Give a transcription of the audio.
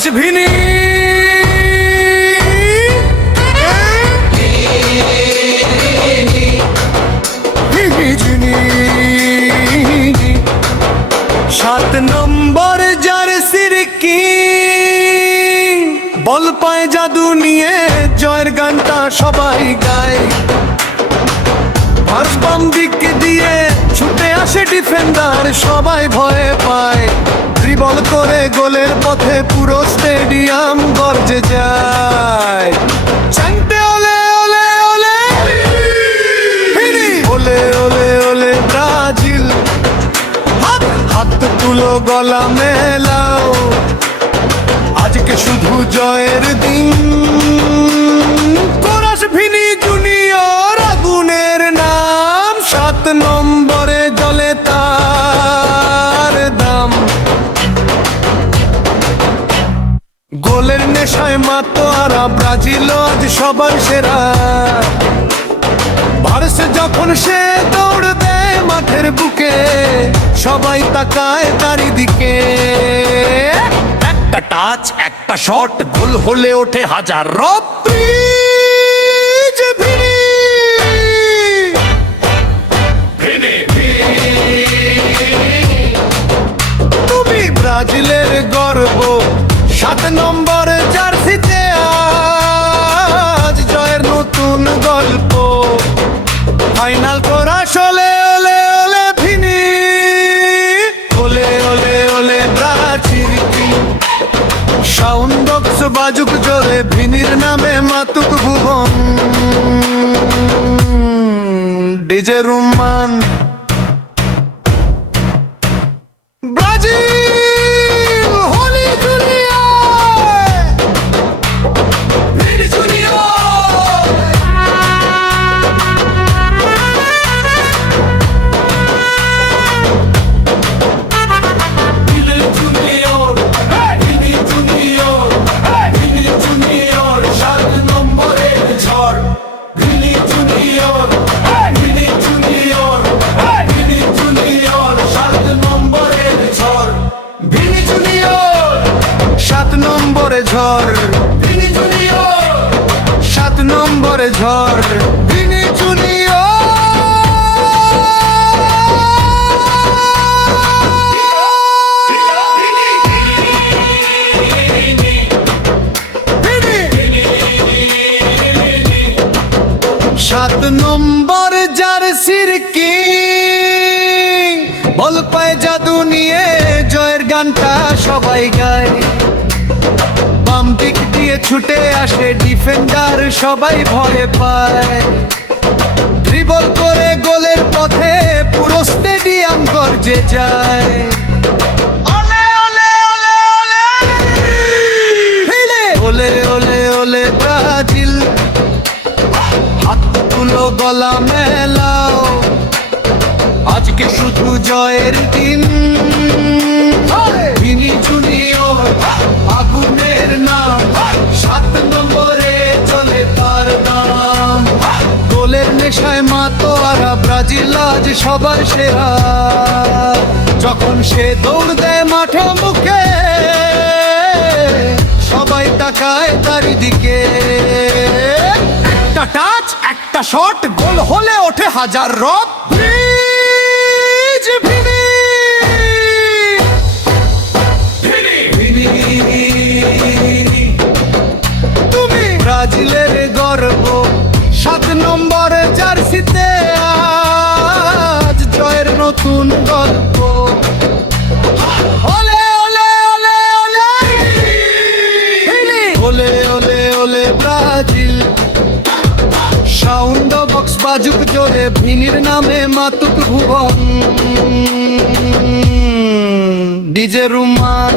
Chorus Vini সাত নম্বর জার্সির কি বল পায় জাদু নিয়ে জয়ের গানটা সবাই গায়। ফার্স্ট বাম দিক দিয়ে ছুটে আসে ডিফেন্ডার, সবাই ভয়ে পায়। ড্রিবল করে গোলের পথে পুরো স্টেডিয়াম গর্জে যায়। চান্টে ওলে ওলে ওলে ওলে ওলে ওলে ব্রাজিল, হাত হাত তুলো গলা মেলাও, আজকে শুধু জয়ের দিন। কোরাস ভিনি জুনিয়র আগুনের নাম, সাত নম্বরে জ্বলে তার দাম। গোলের নেশায় মাতোয়ারা, ব্রাজিল আজ সবার সেরা। ভারসে যখন সে দৌড় দেয় মাঠের বুকে, সবাই তাকায় চারিদিকে। একটা টাচ একটা শট গোল হলে ওঠে হাজার রব। তুমি ব্রাজিলের গর্ব, সাত নম্বর জার্সিতে আজ জয়ের নতুন গল্প। ফাইনাল কোরাস ওলে ওলে ওলে ভিনি, ওলে ওলে ওলে ব্রাজিল। সাউন্ড বক্স বাজুক জোরে, ভিনির নামে মাতুক ভুবন। ডিজে রুমান ব্রাজিল হোলি junior, Vini Junior. Vini Junior, Vini Junior, Vini junior, সাত নম্বরের ঝড়। Vini Junior, Vini Junior, Vini junior, সাত নম্বরের ঝড়। ভিনি জুনিয়র, সাত নম্বরে ঝড়। ভিনি জুনিয়র, সাত নম্বরে ঝড়। Vini junior. সাত নম্বর জার্সির কি বল পায় জাদু নিয়ে জয়ের গানটা সবাই গায়। বাম দিক দিয়ে ছুটে আসে ডিফেন্ডার, সবাই ভয় পায়। ড্রিবল করে গোলের পথে পুরো স্টেডিয়াম গর্জে যায়। ওলে ওলে ওলে ওলে ওলে ওলে ওলে ব্রাজিল, হাত তুলো গলা মেলাও, আজকে শুধু জয়ের দিন। ভিনি জুনিয়র আগুনের নাম, সাত নম্বরে চলে তার নাম। গোলের নেশায় মাতোয়ারা, ব্রাজিল আজ সবার সেরা। যখন সে দৌড় দেয় মাঠে মুখে, সবাই তাকায় চারিদিকে। একটা টাচ একটা শট গোল হলে ওঠে হাজার রব। তুমি ব্রাজিলের গর্ব, সাত নম্বর জার্সিতে আজ জয়ের নতুন গল্প। ওলে ওলে ওলে ওলে ওলে ওলে ওলে ব্রাজিল। সাউন্ড বক্স বাজুক জোরে, ভিনির নামে মাতুক ভুবন। ডিজে রুমান